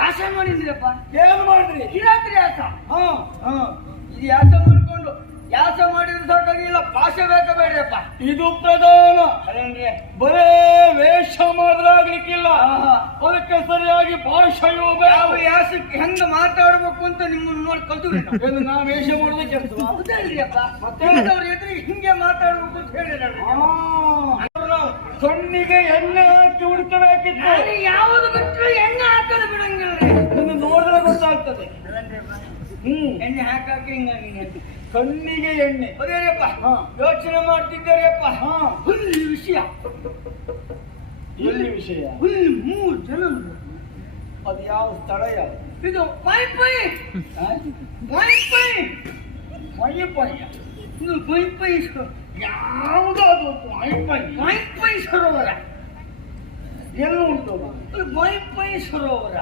ಯಾಸ ಮಾಡಿದ್ರಪ್ಪ. ಏನ್ ಮಾಡ್ರಿ? ರಾತ್ರಿ ಯಾಸ. ಹಾ ಹಾ ಇದು ಯಾಸ ಮಾಡ್ಕೊಂಡು ಯಾಸ ಮಾಡಿದ್ರೆ ಸಾಕಾಗಿಲ್ಲ, ಭಾಷೆ ಬೇಕಾ ಬೇಡ್ರಪ್ಪ. ಇದು ಪ್ರಧಾನ. ಅದೇನ್ರಿ? ಬರೇ ವೇಷ ಮಾಡಿದ್ರಾಗ್ಲಿಕ್ಕಿಲ್ಲ, ಅದಕ್ಕೆ ಸರಿಯಾಗಿ ಭಾಷೆಯೂ ಯಾವ ಯಾಸಕ್ಕೆ ಹೆಂಗ ಮಾತಾಡ್ಬೇಕು ಅಂತ ನಿಮ್ಮನ್ನ ನೋಡಿ ಕಲ್ತು ನಾ ವೇಷ ಮಾಡೋದಕ್ಕೆ ಹೌದಲ್ರಿ ಅಪ್ಪ. ಮತ್ತೆ ಅವ್ರ ಎದುರಿಗೆ ಹಿಂಗೆ ಮಾತಾಡ್ಬೇಕು ಅಂತ ಹೇಳಿದ ಕಣ್ಣಿಗೆ ಎಣ್ಣೆ ಹಾಕಿ ಹುಡ್ಕಬೇಕಿತ್ತು. ಯಾವುದು ಬಿಟ್ಟರು ಎಣ್ಣೆ ಹಾಕೋದು ಬಿಡಂಗಿಲ್ಲ. ನಿಮ್ಗೆ ನೋಡಿದ್ರೆ ಗೊತ್ತಾಗ್ತದೆ. ಎಣ್ಣೆ ಹಾಕಿ ಹಿಂಗಾಗಿ ಕಣ್ಣಿಗೆ ಎಣ್ಣೆ. ಅದೇನಪ್ಪ ಯೋಚನೆ ಮಾಡ್ತಿದ್ದಾರೆಪ್ಪ. ಹುಲ್ಲಿ ವಿಷಯ. ಎಲ್ಲಿ ವಿಷಯ? ಹುಲ್ಲಿ 3 ಜನ. ಅದು ಯಾವ ಸ್ಥಳ? ಯಾವುದು ಇದು? ಪೈ ಪೈ ಪೈ ಪೈ ಪೈ ಪೈ. ಇದು ಪೈ ಪೈ ಯಾವುದಾದ್ರು ಪೈ ಪೈ ಪೈ ಪೈ ಸರೋವರ ಎಲ್ಲ ಉಂಟು. ಪೈ ಪೈ ಸರೋವರ.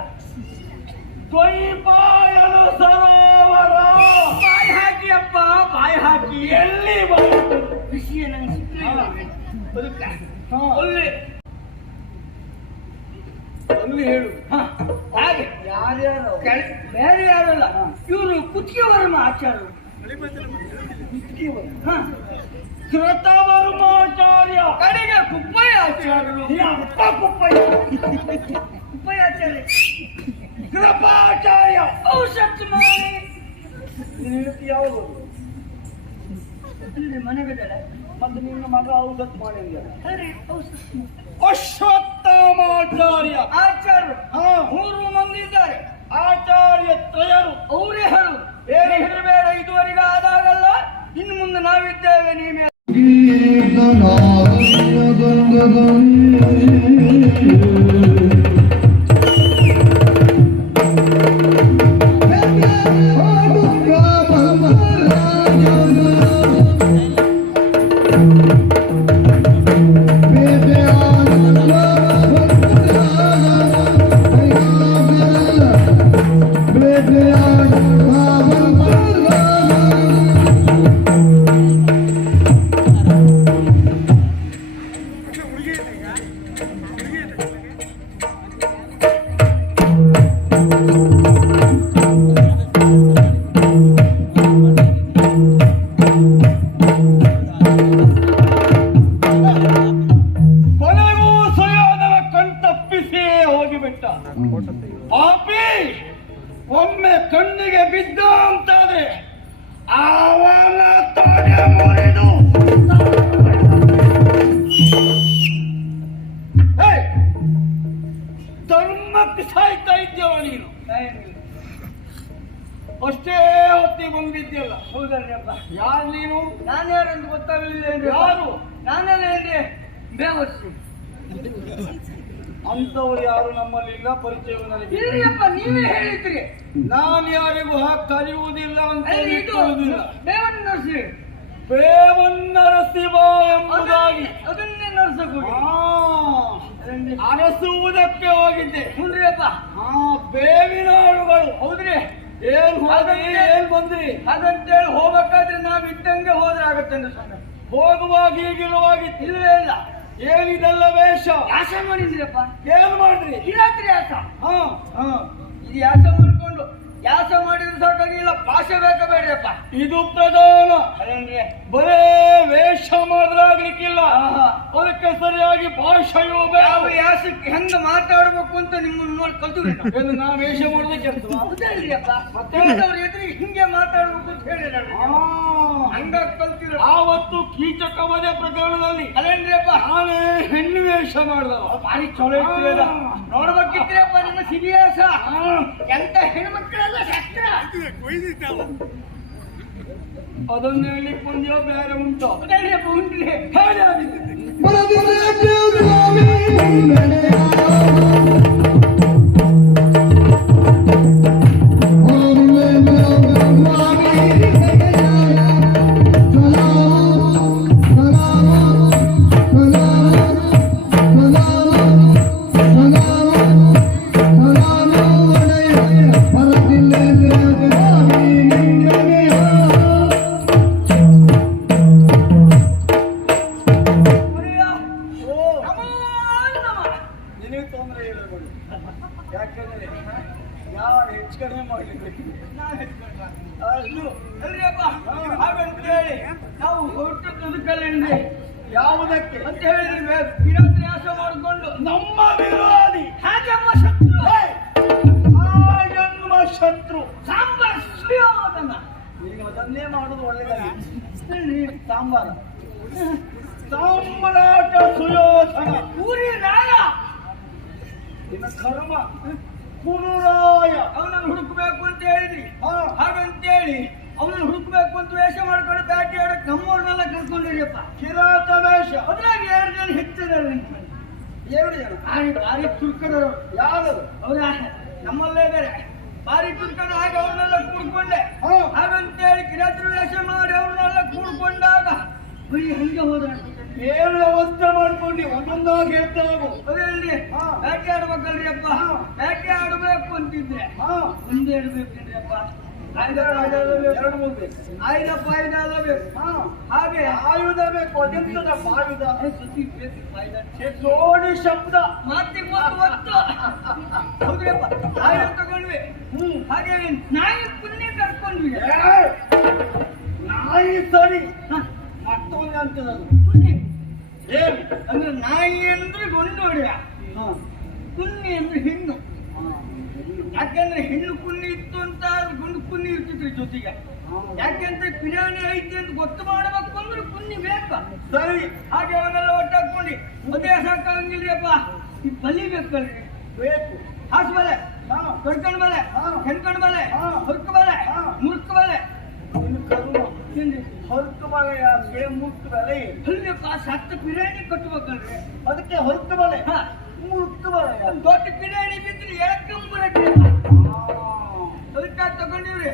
ದ್ವೈಪಾಯನ ಸರೋವರ. ಬಾಯಿ ಹಾಕಿ ಅಪ್ಪ, ಬಾಯಿ ಹಾಕಿ. ಎಲ್ಲಿ ಬಾಯಿ? ವಿಷಯ ನಂಗೆ ಅಲ್ಲಿ ಅಲ್ಲಿ ಹೇಳು. ಹಾಗೆ ಯಾರ್ಯಾರು? ಬೇರೆ ಯಾರಲ್ಲ, ಇವರು ಕುತ್ತಿಗೆ ವರ್ಮ ಆಚಾರ್ಯರು. ಕೃತವರ್ಮಾಚಾರ್ಯ. ಕಡೆಗೆ ಕುಪ್ಪಯ್ಯ ಆಚಾರ್ಯರು. ಅಪ್ಪ ಕುಪ್ಪಯ್ಯ. ಕುಪ್ಪಯ್ಯ ಆಚಾರ್ಯ. ಕೃಪಾಚಾರ್ಯ. ಔಷಧ ಮಾಡಿ ಯಾವುದು? ಮನೆ ಬಿದ್ದಲ್ಲ. ಮತ್ತೆ ನಿನ್ನ ಮಗ ಔಷಧ ಮಾಡಿದ್ಯಲ್ಲ. ಅಶ್ವತ್ಥಾಮಾಚಾರ್ಯ ಆಚಾರ್ಯರು 3 ಮಂದಿ ಇದ್ದಾರೆ. ಆಚಾರ್ಯ ತ್ರಯರು. ಅವರೇ ಹೇಳು, ಬೇರೆ ಹೇಳಬೇಡ. ಇದುವರೆಗೆ ಆದಾಗಲ್ಲ, ಇನ್ನು ಮುಂದೆ ನಾವಿದ್ದೇವೆ. ನೀವೇ ಪಾಪಿ ಒಮ್ಮೆ ಕಣ್ಣಿಗೆ ಬಿದ್ದ ಅಂತಾದ್ರೆ ಅವನ ತಲೆ ಮುರಿದು ಧರ್ಮಕ್ಕೆ ಸಾಯ್ತಾ ಇದ್ದೇವ ನೀನು. ಅಷ್ಟೇ ಹೊತ್ತಿ ಬಂದಿದ್ಯಲ್ಲ. ಹೌದಲ್ರಿಪ್ಪ. ಯಾರು ನೀನು? ನಾನು ಯಾರಂತ ಗೊತ್ತಾಗಲಿಲ್ಲ. ಯಾರು? ನಾನೇನ್ರಿ ಬೇವರ್ಸಿ. ಅಂತವ್ರು ಯಾರು ನಮ್ಮಲ್ಲಿ ಇಲ್ಲ, ಪರಿಚಯ ನನಗೆ ಇಲ್ಲಪ್ಪ. ನೀವೇ ಹೇಳಿದ್ರಿ ನಾನು ಯಾರಿಗೂ ಕಲಿಯುವುದಿಲ್ಲ ಅಂತ. ಬೇವನ್ನರಸಿ ಬೇವನ್ನರಸಿವ ಎಂಬುದಾಗಿ ಅದನ್ನೇ ನರ್ಸಕ್ಕೆ ಅರಸುವುದಕ್ಕೆ ಹೋಗಿದ್ದೆ. ಹುನ್ರಿಯಪ್ಪ. ಬೇವಿನ ಹಾಳುಗಳು. ಹೌದ್ರಿ. ಏನ್ ಬಂದ್ರಿ? ಹಾಗಂತೇಳಿ ಹೋಗ್ಬೇಕಾದ್ರೆ ನಾವ್ ಇದ್ದಂಗೆ ಹೋದ್ರೆ ಆಗತ್ತಂದ್ರೆ ಸ್ವಾಮಿ. ಹೋಗುವಾಗ ಈಗಿರುವಾಗಿತ್ತು. ಇಲ್ಲವೇ ಇಲ್ಲ. ಏನಿದೆಲ್ಲ ವೇಷ? ಯಾಸ ಮಾಡಿದ್ರಪ್ಪ. ಏನ್ ಮಾಡ್ರಿ? ರಾತ್ರಿ ಯಾಸ. ಇದು ಯಾಸ ಮಾಡ್ಕೊಂಡು ಯಾಸ ಮಾಡಿದ್ರೆ ಸಾಕಾಗಿಲ್ಲ, ಭಾಷೆ ಬೇಕಾ ಬೇಡ್ರಪ್ಪ. ಇದು ಪ್ರಧಾನ. ಅದೇನ್ರಿ? ಬರೇ ವೇಷ ಮಾಡಿದ್ರಾಗ್ಲಿಕ್ಕಿಲ್ಲ, ಅದಕ್ಕೆ ಸರಿಯಾಗಿ ಭಾಷೆಯೂ ಯಾವ ಯಾಸಕ್ಕೆ ಹೆಂಗ ಮಾತಾಡ್ಬೇಕು ಅಂತ ನಿಮ್ಮನ್ನ ನೋಡಿ ಕಲ್ತು ನಾ ವೇಷ ಮಾಡೋದಕ್ಕೆ ಹೌದಲ್ರಿ ಅಪ್ಪ. ಮತ್ತೆ ಅವ್ರ ಎದುರಿಗೆ ಹಿಂಗೆ ಮಾತಾಡ್ಬೇಕು ಅಂತ ಹೇಳಿದ ಹಂಗ ಕಲ್ತಿದ್ರು. ಆವತ್ತು ಕೀಚಕ ವಧೆ ಪ್ರಕರಣದಲ್ಲಿ ಅದೇನ್ರಿ ಅಪ್ಪ, ನಾನೇ ಹೆಣ್ಣು ವೇಷ ಮಾಡ್ದ. ಭಾರಿ ಚಲೋ ಇರ್ತೀರ. ನೋಡ್ಬೇಕಿದ್ರಪ್ಪ ನಿಮ್ಮ ಸಿರಿಯಾಸ. ಎಂತ ಹೆಣ್ಮಕ್ಳೆಲ್ಲ ಶಸ್ತ್ರ. ಅದನ್ನ ಹೇಳಿಕ್ ಬಂದ್ಯೋ ಬೇರೆ ಉಂಟು? ಅದೇನ್ರಿಯಪ್ಪ ಉಂಟ್ರಿ. ನಿನಗೆ ತೊಂದರೆ ಇರಬಹುದು. ಯಾರು ಹೆಚ್ಚು ಕಡಿಮೆ ಮಾಡಲಿಕ್ಕೆ ನಾನು ಹೆಚ್ಕೊಂಡ ಅಷ್ಟು ಅಲ್ರಿಯಪ್ಪ ಹಾಗಂತೇಳಿ ನಾವು ಹೊರಟದ್ದು ಕಲೆಂದ್ರೆ ಯಾವುದಕ್ಕೆ ಅಂತ ಹೇಳಿದ್ರೆ ವಿರೋಧಾಸ ಮಾಡಿಕೊಂಡು ನಮ್ಮ ವಿರೋಧಿ ಹಾಗಮ್ಮ ಶತ್ರು ಆ ಜನ್ಮ ಶತ್ರು ಸಾಂಬಾರ್ ಸುಯೋಧನ ಈಗ ಅದನ್ನೇ ಮಾಡುದು ಒಳ್ಳೆಯದಾಗಿ ಸಾಂಬಾರ ಸಾಮ್ರಾಟ ಸುಯೋಧನ ಊರಿ ರಾಯ ಇನ್ನು ಕರ್ಮ ಕುರುರಾಯ ಅವನನ್ನು ಹುಡುಕಬೇಕು ಅಂತ ಹೇಳಿದ್ರಿ ಹಾ ಹಾಗಂತೇಳಿ ಅವನನ್ನು ಹುಡುಕಬೇಕು ಅಂತ ವೇಷ ಮಾಡ್ಕೊಂಡು ಬ್ಯಾಟಿ ಆಡಕ್ ನಮ್ಮವ್ರನ್ನೆಲ್ಲ ಕರ್ಕೊಂಡಿರಿಯಪ್ಪ ಕಿರಾತ ವೇಷ ಅದ್ರಾಗ 2 ಜನ ಹೆಚ್ಚಿದ್ದಾರೆ 2 ಜನ ಭಾರಿ ಭಾರಿ ತುರ್ಕದರು ಯಾರು ಅವರ ನಮ್ಮಲ್ಲೇ ಇದ್ದಾರೆ ಭಾರಿ ತುರ್ಕದ ಹಾಗೆ ಅವ್ರನ್ನೆಲ್ಲ ಕೂಡ್ಕೊಂಡೆ ಹಾ ಹಾಗಂತೇಳಿ ಕಿರಾತರು ವೇಷ ಮಾಡಿ ಅವ್ರನ್ನೆಲ್ಲ ಕೂಡ್ಕೊಂಡಾಗ ಬರೀ ಹಂಗೆ ಹೋದ ಏನು ವ್ಯವಸ್ಥೆ ಮಾಡ್ಕೊಂಡು ಒಂದೊಂದಾಗಿ ಹೇಳ್ತಾ ಹೋಗು ಅದೇಳ್ರಿ ಹಾ. ಬ್ಯಾಟಿ ಆಡ್ಬೇಕಲ್ರಿ ಅಪ್ಪ ಹಾ. ಬ್ಯಾಟಿ ಆಡ್ಬೇಕು ಅಂತಿದ್ರೆ ಹಾ ಒಂದೇ ಆಡ್ಬೇಕೇನ್ರಿ ಅಪ್ಪ ಎರಡು ಮೂರು ಬೇಕು ಆಯ್ದ ಪಾಯ್ದ ಅಲ್ಲ ಬೇಕು ಹಾ ಹಾಗೆ ಆಯುಧ ಬೇಕು ಅದೆಂತದ ಆಯುಧ ಸುದ್ದಿ ಬೇಕು ಪಾಯ್ದ ಜೋಡಿ ಶಬ್ದ ಮಾತಿಗೆ ಒತ್ತು ಹೌದ್ರಪ್ಪ ಆಯುಧ ತಗೊಂಡ್ವಿ ಹಾಗೆ ನಾಯಿ ಪುಣ್ಯ ಕರ್ಕೊಂಡ್ವಿ ಏ, ನಾಯಿ ಸರಿ ಹ, ಮತ್ತೊಂದು ಅಂತದದು ಪುಣ್ಯ ಏನು ಅಂದ್ರೆ ನಾಯಿ ಅಂದ್ರೆ ಗಂಡು ಹೊಡೆಯ ಹಾ ಪುಣ್ಯ ಅಂದ್ರೆ ಹೆಣ್ಣು ಹಾ ಯಾಕೆಂದ್ರೆ ಹೆಣ್ಣು ಪುಣ್ಯ ಇತ್ತು ಅಂತ ಗಂಡು ಪುಣ್ಯ ಇರ್ತಿದ್ರಿ ಜೊತೆಗೆ ಯಾಕೆಂದ್ರೆ ಪಿರಾಣಿ ಐತಿ ಅಂತ ಗೊತ್ತು ಮಾಡಬೇಕು ಅಂದ್ರೆ ಪುಣ್ಯ ಬೇಕು ಸರಿ ಹಾಗೆ ಅವನ್ನೆಲ್ಲ ಒಟ್ಟಾಕೊಂಡು ಮದುವೆ ಸಾಕಾಗಂಗಿಲ್ರಿಯಪ್ಪ ಈ ಬಲಿ ಬೇಕಲ್ರಿ ಬೇಕು ಹಾಸು ಬಲೆ ಹಾ ಕಡ್ಕೊಂಡ್ ಬಲೆ ಹಾ. ಹೆಣ್ಕೊಂಡ್ ಬಲೆ ಹಾ. ಹುರ್ಕ ಬಲೆ ಹಾ. ಮುರ್ಕ ಬಲೆ ಇನ್ನು ಕರ್ಮ ಏನ್ರಿ ಹೊರತು ಬಲೆ ಯಾಕೆ ಮುಕ್ತ ಬಲೆ ಅಲ್ರಿಯಪ್ಪ ಸತ್ತ ಪಿರಾಣಿ ಕಟ್ಟಬೇಕಲ್ರಿ ಅದಕ್ಕೆ ಹೊರತು ಬಲೆ ಹಾ ಮುಕ್ತ ಬಲೆ ಯಾಕೆ? ದೊಡ್ಡ ಪಿರಾಣಿ ಬಿದ್ದರೆ ಎಳಕಂಬರಕ್ಕೆ ಅದಕ್ಕೆ ತಗೊಂಡಿವ್ರಿ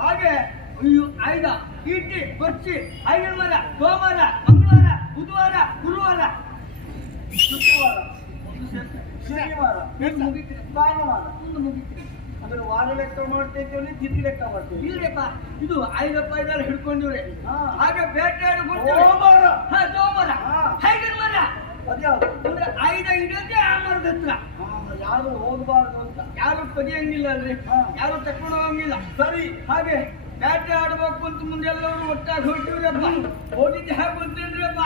ಹಾಗೆ ಅಯ್ಯೋ ಆಯ್ದ ಈಟಿ ಕೊಚ್ಚಿ ಐದು ಮರ ಸೋಮವಾರ ಮಂಗಳವಾರ ಬುಧವಾರ ಗುರುವಾರ ಶುಕ್ರವಾರ ಒಂದು ಸೇರ್ತಾರೆ. ಶನಿವಾರ ಎಷ್ಟು ಮುಗಿತೀರಿ? ಭಾನುವಾರ ಒಂದು ಮುಗಿತೀರಿ. ಅಂದ್ರೆ ವಾರ ಲೆಕ್ಕ ಮಾಡ್ತಿದ್ದೇವೆ ತಿಥಿ ಲೆಕ್ಕ ಮಾಡ್ತೇವೆ ಇಲ್ರಿಪ್ಪ ಇದು ಐದು ಪೈದಲ್ಲ ಹಿಡ್ಕೊಂಡಿವ್ರಿ ಹಾ. ಹಾಗೆ ಬೇಟೆಯಾಡ್ಕೊಂಡು ಸೋಮವಾರ ಹಾ ಸೋಮವಾರ ಹಾ. ಐದು ಮರ ಅದ್ಯಾವುದು ಅಂದ್ರೆ ಐದ ಇಡೋದೇ ಆ ಮರದ ಹತ್ರ ಯಾರು ಹೋಗಬಾರ್ದು ಅಂತ ಯಾರು ಕದಿಯಂಗಿಲ್ಲ ಅಲ್ರಿ ಹಾ. ಯಾರು ತಕೊಂಡು ಹೋಗಂಗಿಲ್ಲ ಸರಿ ಹಾಗೆ ಬ್ಯಾಟೆ ಆಡ್ಬೇಕು ಅಂತ ಮುಂದೆಲ್ಲರೂ ಒಟ್ಟಾಗಿ ಹೊರಟಿವ್ರಪ್ಪ ಹೋಗಿದ್ದೆ ಹಾಗೆ ಗೊತ್ತೇನ್ರಿಯಪ್ಪ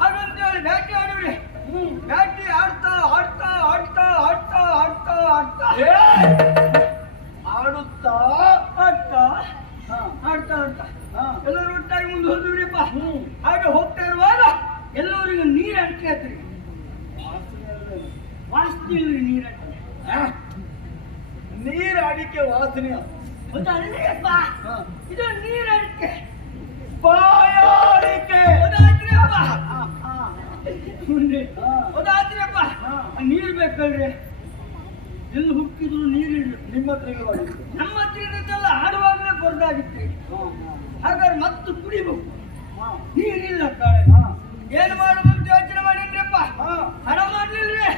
ಹಾಗಂತೇಳಿ ಬ್ಯಾಟಿ ಆಡಿವ್ರಿ ಬ್ಯಾಟಿ ಆಡ್ತಾ ಆಡ್ತಾ ಆಡ್ತಾ ಆಡ್ತಾ ಆಡ್ತಾ ಆಡ್ತಾ ಆಡುತ್ತಾ ಆಡ್ತಾ ಹಾ ಆಡ್ತಾ ಆಡ್ತಾ ಹಾ ಎಲ್ಲರೂ ಒಟ್ಟಾಗಿ ಮುಂದೆ ಹೋದ್ರಿಪ್ಪ ಹಾಗೆ ಹೋಗ್ತಾ ಇರುವಾಗ ಎಲ್ಲರಿಗೂ ನೀರು ಅಡಿಕೆ ಹತ್ರಿ ವಾಸ್ತಿ ಇಲ್ರಿ ನೀರು ಅಡಿಕೆ ನೀರು ಅಡಿಕೆ ವಾಸನೆ ಗೊತ್ತಾಗ್ಲಿಲ್ಲಪ್ಪ ಹಾ. ಇದು ನೀರು ಅಡಿಕೆ ಬಾಯಾರಿಕೆ ಗೊತ್ತಾಗ್ತಿರಪ್ಪ ಹಾ, ಹಾ. ಹಾ. ಗೊತ್ತಾಗ್ತಿರಪ್ಪ ಹಾ. ನೀರು ಬೇಕಲ್ರಿ ಎಲ್ಲಿ ಹುಟ್ಟಿದ್ರು ನೀರಿಲ್ಲ ನಿಮ್ಮ ಹತ್ರ ಇಲ್ವಾ ಇದು? ನಮ್ಮ ಹತ್ರ ಇರೋದೆಲ್ಲ ಆಡುವಾಗಲೇ ಬರ್ದಾಗಿತ್ತು ಹಾ, ಹಾ. ಹಾಗಾದ್ರೆ ಮತ್ತೆ ಕುಡಿಬೇಕು ಹಾ, ನೀರಿಲ್ಲ ಕಾಳೆ ಹಾ. ಏನು ಮಾಡುವಂತ ಯೋಚನೆ ಮಾಡಿದ್ರಪ್ಪ ಹಣ ಮಾಡ್ಲಿಲ್ವೇ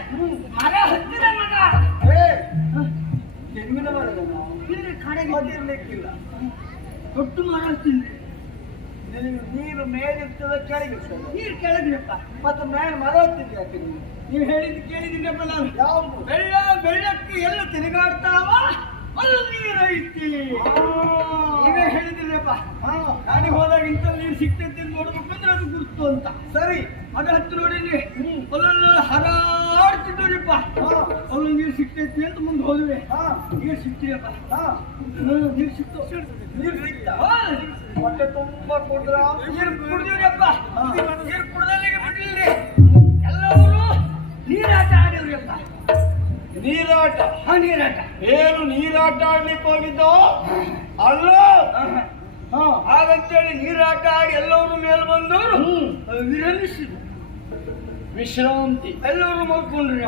ಮರ ಹತ್ತಿರ ಮಗ ತೆಂಗಿನ ಮರದಲ್ಲ ಇಲ್ಲಿ ಕಡೆಗೆ ಅದಿರ್ಲಿಕ್ಕಿಲ್ಲ. ದೊಡ್ಡ ಮರ ಹತ್ತಿಲ್ರಿ ನೀರು ಮೇಲಿರ್ತದ ಕೆಳಗಿರ್ತದ. ನೀರು ಕೆಳಗಿರಪ್ಪ ಮತ್ತೆ ಮೇಲೆ ಮರ ಹತ್ತಿದ್ರಿ ಯಾಕೆ ನೀವು? ನೀವು ಹೇಳಿದ್ದು ಕೇಳಿದ್ದೀನಪ್ಪ ನಾನು. ಯಾವುದು? ಬೆಳ್ಳಕ್ಕೆ ಎಲ್ಲ ತಿರುಗಾಡ್ತಾವ ಅಲ್ಲಿ ನೀರು ಐತಿ ಈಗ ಹೇಳಿದ್ರಪ್ಪ. ನಾನು ಹೋದಾಗ ಇಂಥ ನೀರು ಸಿಗ್ತೈತೆ ನೋಡ್ಬೇಕಂದ್ರೆ ಅದು ಗುರ್ತು ಅಂತ. ಸರಿ, ಮಗ ಹತ್ತು ನೋಡಿದ್ವಿ ಅಲ್ಲೆಲ್ಲ ಹರಾಡ್ತಿದ್ವರಿಪ್ಪ. ಅಲ್ಲಿ ನೀರು ಸಿಗ್ತೈತಿ ಅಂತ ಮುಂದೆ ಹೋದ್ವಿ. ನೀರು ಸಿಕ್ತಿರಪ್ಪ. ನೀರು ಸಿಕ್ತು. ನೀರು ಸಿಗ್ತಾ? ಹೊಟ್ಟೆ ತುಂಬಾ ಕುಡ್ದ್ರ? ನೀರು ಕುಡ್ದಿವ್ರಪ್ಪ. ನೀರು ಕುಡ್ದಲ್ಲಿಗೆ ಬಿಡ್ಲಿಲ್ಲ. ಎಲ್ಲರೂ ನೀರಾಟ ಆಡಿವ್ರಪ್ಪ. ನೀರಾಟ? ನೀರಾಟ. ಏನು ನೀರಾಟ ಆಡ್ಲಿಕ್ಕೆ ಹೋಗಿದ್ದೋ? ಅಲ್ಲ, ಹಾಗಂತೇಳಿ ನೀರಾಟ ಆಡಿ ಎಲ್ಲರೂ ಮೇಲೆ ಬಂದವರು ವಿರಮಿಸಿದ್ರು. ವಿಶ್ರಾಂತಿ. ಎಲ್ಲರೂ ಮಲ್ಕೊಂಡ್ರಿ.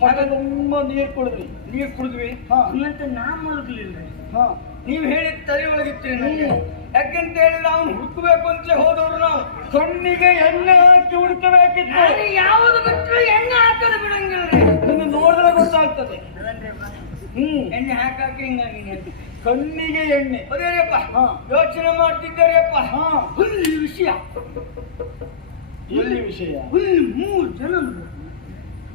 ಹೊಟ್ಟೆ ತುಂಬಾ ನೀರು ಕುಡಿದ್ರಿ? ನೀರು ಕುಡಿದ್ವಿ. ಮತ್ತೆ ನಾ ಮಲಗಲಿಲ್ಲ. ನೀವು ಹೇಳಿದ ತಲೆ ಒಳಗಿತ್ರಿ ನನಗೆ. ಯಾಕೆಂತ ಹೇಳಿದ್ರೆ ಅವನು ಹುಡುಕಬೇಕು ಅಂತ ಹೋದವ್ರು ನಾವು. ಕಣ್ಣಿಗೆ ಎಣ್ಣೆ ಹಾಕಿ ಹುಡುಕಬೇಕಿತ್ತು. ಯಾವುದು ಬಿಟ್ಟರು ಎಣ್ಣೆ ಹಾಕೋದು ಬಿಡಂಗಿಲ್ರಿ. ನಿನ್ನ ನೋಡಿದ್ರೆ ಗೊತ್ತಾಗ್ತದೆ. ಎಣ್ಣೆ ಹಾಕಿ ಹಿಂಗಾಗಿ ಕಣ್ಣಿಗೆ ಎಣ್ಣೆ. ಅದೇರಪ್ಪ ಯೋಚನೆ ಮಾಡ್ತಿದ್ದಾರೆಪ್ಪ. ಹುಲ್ಲಿ ವಿಷಯ. ಎಲ್ಲಿ ವಿಷಯ? ಹುಲ್ಲಿ 3 ಜನ.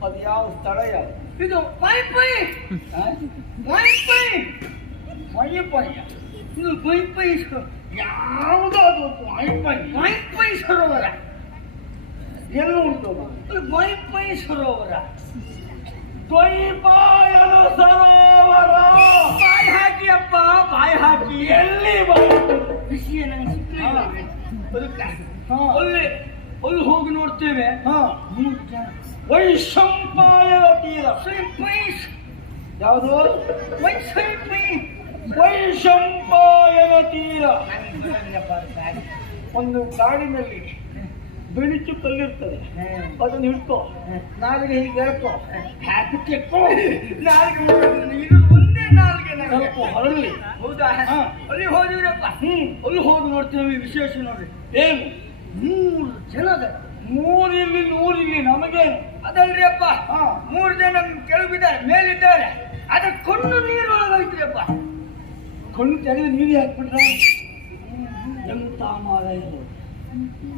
ಅದು ಯಾವ ಸ್ಥಳ? ಯಾವುದು ಇದು? ಪೈ ಪೈ ಪೈ ಪೈ ಪೈ ಪೈ. ಇದು ಪೈ ಪೈ ಯಾವುದಾದ್ರು ಪೈ ಪೈ? ಪೈ ಪೈ ಸರೋವರ ಎಲ್ಲಿ ಉಂಟು? ಪೈ ಪೈ ಸರೋವರ. ದ್ವೈಪಾಯನ ಸರೋವರ. ಬಾಯಿ ಹಾಕಿ ಅಪ್ಪ, ಬಾಯಿ ಹಾಕಿ. ಎಲ್ಲಿ ಬಾಯಿ? ವಿಷಯ ನನಗೆ ಸಿಕ್ಕಲಿಲ್ಲ. ಅಲ್ಲಿ ಅಲ್ಲಿ ಹೋಗಿ ನೋಡ್ತೇವೆ. 3 ಜನ. ವೈಶಂಪಾಯನ ತೀರ. ಯಾವುದು? ವೈಶಂಪಾಯನ ತೀರ. ಒಂದು ಕಾಡಿನಲ್ಲಿ ಬೆಳಿಚು ಕಲ್ಲಿರ್ತದೆ, ಅದನ್ನು ಹಿಡ್ಕೋ. ನಾಲಿಗೆ ಹೀಗೆ ಎಳ್ಕೋ, ಹಾಕಿಕೋ. ಇದು ಒಂದೇ ನಾಲ್ಗೆ ಸ್ವಲ್ಪ ಹೊರಳಿ. ಹೌದಾ? ಅಲ್ಲಿ ಹೋದಿರಪ್ಪ. ಅಲ್ಲಿ ಹೋಗಿ ನೋಡ್ತೇವೆ. ವಿಶೇಷ ನೋಡಿ ಏನು? 3 ಜನದ. 3 ಇಲ್ಲಿ 100 ಇಲ್ಲಿ ನಮಗೇನು? ಅದಲ್ರಿ ಅಪ್ಪ. 3 ಜನ ಕೆಳಗಿದ್ದಾರೆ, ಮೇಲಿದ್ದಾರೆ. ಅದ್ರ ಕಣ್ಣು ನೀರೊಳಗೈತ್ರಿಯಪ್ಪ. ಕಣ್ಣು ತೆಗೆದು ನೀರು ಹಾಕ್ಬಿಟ್ರ? ಎಂತ ಮಾರ ಇದು!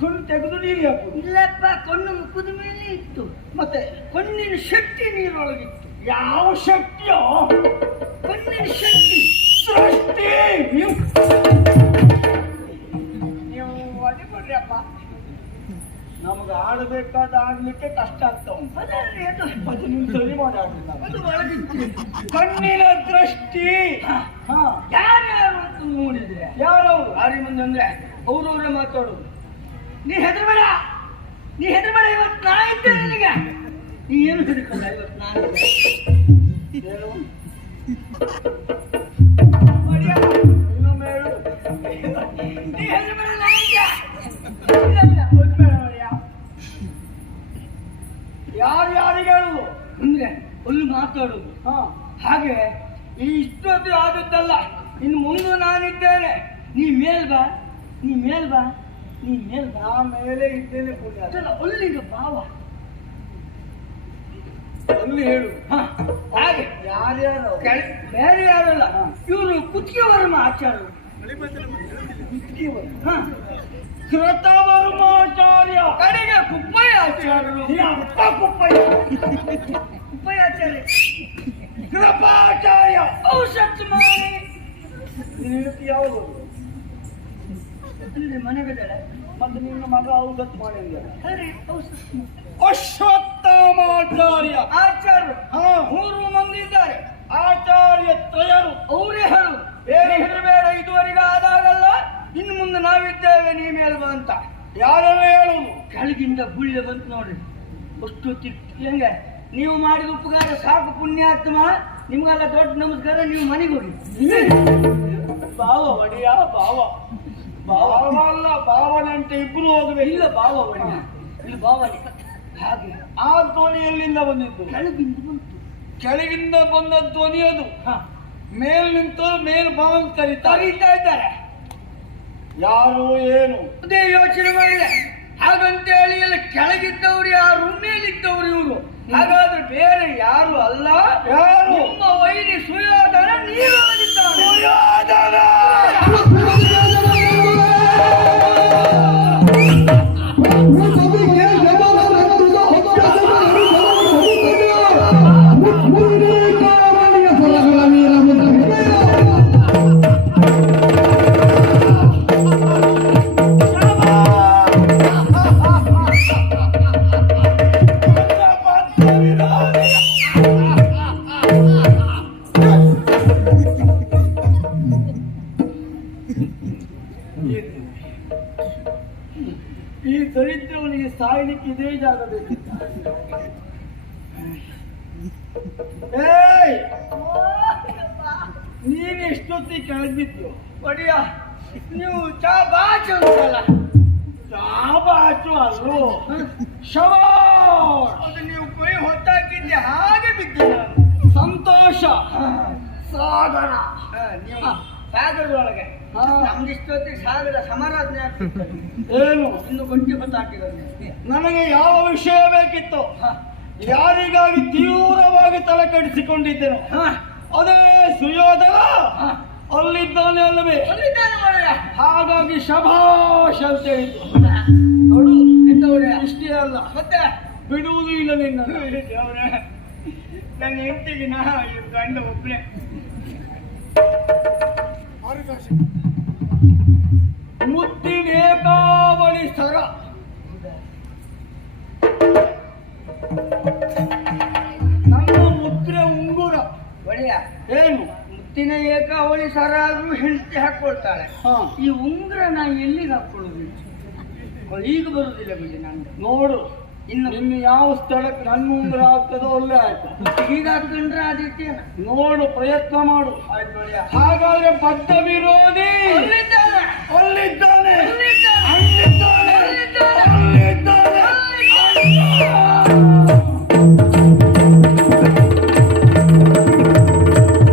ಕಣ್ಣು ತೆಗೆದು ನೀರು ಹಾಕುದು? ಇಲ್ಲಪ್ಪ, ಕಣ್ಣು ಮುಖದ ಮೇಲೆ ಇತ್ತು. ಮತ್ತೆ ಕಣ್ಣಿನ ಶಕ್ತಿ ನೀರೊಳಗಿತ್ತು. ಯಾವ ಶಕ್ತಿಯೋ? ಕಣ್ಣಿನ ಶಕ್ತಿ. ಸೃಷ್ಟಿ. ನೀವು ಅಡಿಬಿಡ್ರಿ ಅಪ್ಪ. ನಮಗೆ ಆಡಬೇಕಾದ ಆಡ್ಲಿಕ್ಕೆ ಕಷ್ಟ ಆಗ್ತಾ ಉಂಟು. ಅದಲ್ರಿ ಅದು. ಅದು ನೀವು ಸರಿ ಮಾಡಿ ಆಡಿಲ್ಲ. ಅದು ಒಳಗಿತ್ತು. ಕಣ್ಣಿನ ದೃಷ್ಟಿ. ಯಾರ್ಯಾರು ಅಂತ ನೋಡಿದ್ರೆ ಯಾರವರು? ಯಾರಿ ಮುಂದೆ ಅಂದ್ರೆ ಅವ್ರವ್ರೆ ಮಾತಾಡೋದು. ನೀ ಹೆದರ್ಬೇಡ, ನೀ ಹೆದರ್ಬೇಡ. ಇವತ್ತು ನಾ ಇದ್ದೇನೆ ನಿನಗೆ. ನೀ ಏನು ಹೆದರ್ಕೊಂಡ? ಇವತ್ತು ನಾನು ಇನ್ನೊಮ್ಮೆ ಹೇಳು. ನೀ ಹೆದರ್ಬೇಡ, ನಾ ಇದ್ದೆ. ಯಾರ್ಯಾರಿಗೆ ಹೇಳುದು ಅಂದ್ರೆ ಅಲ್ಲಿ ಮಾತಾಡುದು. ಹಾಗೆ ಈ ಇಷ್ಟೊತ್ತು ಆದದ್ದಲ್ಲ. ಇನ್ನು ಮುಂದೆ ನಾನಿದ್ದೇನೆ. ನೀ ಮೇಲ್ ಬಾ, ನೀ ಮೇಲ್ ಬಾ, ನೀ ಮೇಲ್ ಬಾ. ನಾ ಮೇಲೆ ಇದ್ದೇನೆ ಪುಣ್ಯ. ಅಲ್ಲಿಗೆ ಭಾವ ಅಲ್ಲಿ ಹೇಳು. ಹಾಗೆ ಯಾರ್ಯಾರು? ಬೇರೆ ಯಾರಲ್ಲ, ಇವರು ಕುತ್ತಿಗೆ ವರ್ಮ ಆಚಾರ್ಯರು. ಕೃತವರ್ಮಾಚಾರ್ಯ. ಕಡೆಗೆ ಕುಪ್ಪಯ್ಯ ಆಚಾರ್ಯರು. ಅಪ್ಪ ಕುಪ್ಪಯ್ಯ. ಕುಪ್ಪಯ್ಯ ಆಚಾರ್ಯ. ಕೃಪಾಚಾರ್ಯ. ಔಷಧ ಮಾಡಿ ಯಾವುದು? ಇಲ್ಲಿ ಮನೆ ಬೆದಳೆ. ಮತ್ತೆ ನಿನ್ನ ಮಗ ಔಷಧ ಮಾಡಿದ್ದಾರೆ. ಅಶ್ವತ್ಥಾಮಾಚಾರ್ಯ ಆಚಾರ್ಯರು. 3 ಮಂದಿ ಇದ್ದಾರೆ. ಆಚಾರ್ಯ ತ್ರಯರು. ಅವರೇ ಹೇಳು, ಬೇರೆ ಹೆದರಬೇಡ, ಇದುವರೆಗೆ ಆದಾಗಲ್ಲ, ಇನ್ನು ಮುಂದೆ ನಾವಿದ್ದೇವೆ, ನೀ ಮೇಲೆ ಬಾ ಅಂತ. ಯಾರೆಲ್ಲ ಹೇಳುದು? ಕೆಳಗಿಂದ ಬುಳ್ಳೆ ಬಂತು ನೋಡ್ರಿ. ಅಷ್ಟು ಹೆಂಗೆ ನೀವು ಮಾಡಿದ ಉಪಕಾರ ಸಾಕು ಪುಣ್ಯಾತ್ಮ. ನಿಮ್ಗೆಲ್ಲ ದೊಡ್ಡ ನಮಸ್ಕಾರ. ನೀವು ಮನೆಗೆ ಹೋಗಿ. ಬಾವ ಒಡೆಯ. ಬಾವ ಬಾವ ಅಲ್ಲ, ಬಾವನಂತ ಇಬ್ರು ಹೋಗ್ಬೇಕು. ಇಲ್ಲ ಬಾವ ಒಡೆಯ, ಇಲ್ಲಿ ಬಾವನೆ. ಹಾಗೆ ಆ ಧ್ವನಿ ಎಲ್ಲಿಂದ ಬಂದಿದ್ದು? ಕೆಳಗಿಂದ ಬಂತು. ಕೆಳಗಿಂದ ಬಂದ ಧ್ವನಿ ಅದು. ಮೇಲ್ ನಿಂತು ಮೇಲ್ ಬಾಂಗ್ ಕರೀತಾ ಇದ್ದಾರೆ. ಯಾರು ಏನು? ಅದೇ ಯೋಚನೆ ಮಾಡಿದೆ. ಹಾಗಂತೇಳಿ ಎಲ್ಲ ಕೆಳಗಿದ್ದವ್ರು ಯಾರು ಮೇಲಿದ್ದವ್ರು ಇವರು. ಹಾಗಾದ್ರೆ ಬೇರೆ ಯಾರು ಅಲ್ಲ, ಯಾರು? ನಿಮ್ಮ ವೈರಿ ಸುಯೋಧನ ನೀರಾಗಿದ್ದಾನೆ. ಸುಯೋಧನ! ಈ ದರಿದ್ರವನಿಗೆ ಸಾಯ್ಲಿಕ್ಕೆ ಇದೇ ಜಾಗ ಬೇಕು. ಏಯ್, ನೀನ್ ಎಷ್ಟೊತ್ತಿಗೆ ಕೆಳಗಿದ್ಯೋ? ಒಡಿಯ ನೀವು ಚಾ ಬಾಚ್ ಅಂತಲ್ಲ, ಚಾಬಾಚು ಅಲ್ಲೋ, ಶಬಾಷ್! ಅದು ನೀವು ಕೊಯ್ ಹೊತ್ತಾಕಿದ್ದೆ ಹಾಗೆ ಬಿದ್ದೆ ನಾನು. ಸಂತೋಷ. ಸಾಗರ. ನೀವು ಸಾಗರದೊಳಗೆ ಹಾ. ನಮ್ಗಿಷ್ಟೊತ್ತಿಗೆ ಸಾಗರ ಸಮಾರಾಧನೆ ಆಗ್ತಿತ್ತು. ಏನು? ಇನ್ನು ಗಂಟೆ ಹೊತ್ತಾಕಿದ್ರೆ ನನಗೆ ಯಾವ ವಿಷಯ ಬೇಕಿತ್ತು, ಯಾರಿಗಾಗಿ ತೀವ್ರವಾಗಿ ತಲೆ ಕೆಡಿಸಿಕೊಂಡಿದ್ದೆನು, ಅದೇ ಸುಯೋಧನ ಅಲ್ಲಿದ್ದಾನೆ ಅಲ್ಲವೇ? ಅಲ್ಲಿದ್ದಾನೆ ಮಾರಾಯ. ಹಾಗಾಗಿ ಶಭಾಷ್ ಅಂತ ಹೇಳಿದ್ದು. ನೋಡು ಎಂತವ್ರೆ, ಇಷ್ಟೇ ಅಲ್ಲ, ಮತ್ತೆ ಬಿಡುವುದು ಇಲ್ಲ ನಿನ್ನ. ದೇವ್ರೆ, ನನ್ನ ಹೆಂಡತಿಗೆ ನಾ ಈ ಗಂಡ ಒಬ್ಬನೇ. ಮುತ್ತಿನೇಕಾವಳಿ ಸರ, ನನ್ನ ಮುದ್ರೆ ಉಂಗುರ. ಒಡೆಯ ಏನು? ಮುತ್ತಿನ ಏಕಾವಳಿ ಸರ ಆದ್ರೂ ಹೆಂಡತಿ ಹಾಕೊಳ್ತಾಳೆ. ಹಾ, ಈ ಉಂಗ್ರ ನಾ ಎಲ್ಲಿಗೆ ಹಾಕೊಳ್ಳುದು? ಈಗ ಬರುದಿಲ್ಲ ಬಿಡಿ ನಾನು. ನೋಡು, ಇನ್ನು ಇನ್ನು ಯಾವ ಸ್ಥಳಕ್ಕೆ ನನ್ನ ಉಂಗುರ ಆಗ್ತದೋ ಅಲ್ಲೇ ಆಯ್ತು. ಈಗ ಹಾಕೊಂಡ್ರೆ ಆದಿತ್ಯನ. ನೋಡು, ಪ್ರಯತ್ನ ಮಾಡು. ಆಯ್ತು ಒಡೆಯ. ಹಾಗಾದ್ರೆ ಬದ್ಧ ವಿರೋಧಿ ಅಲ್ಲಿದ್ದಾನೆ.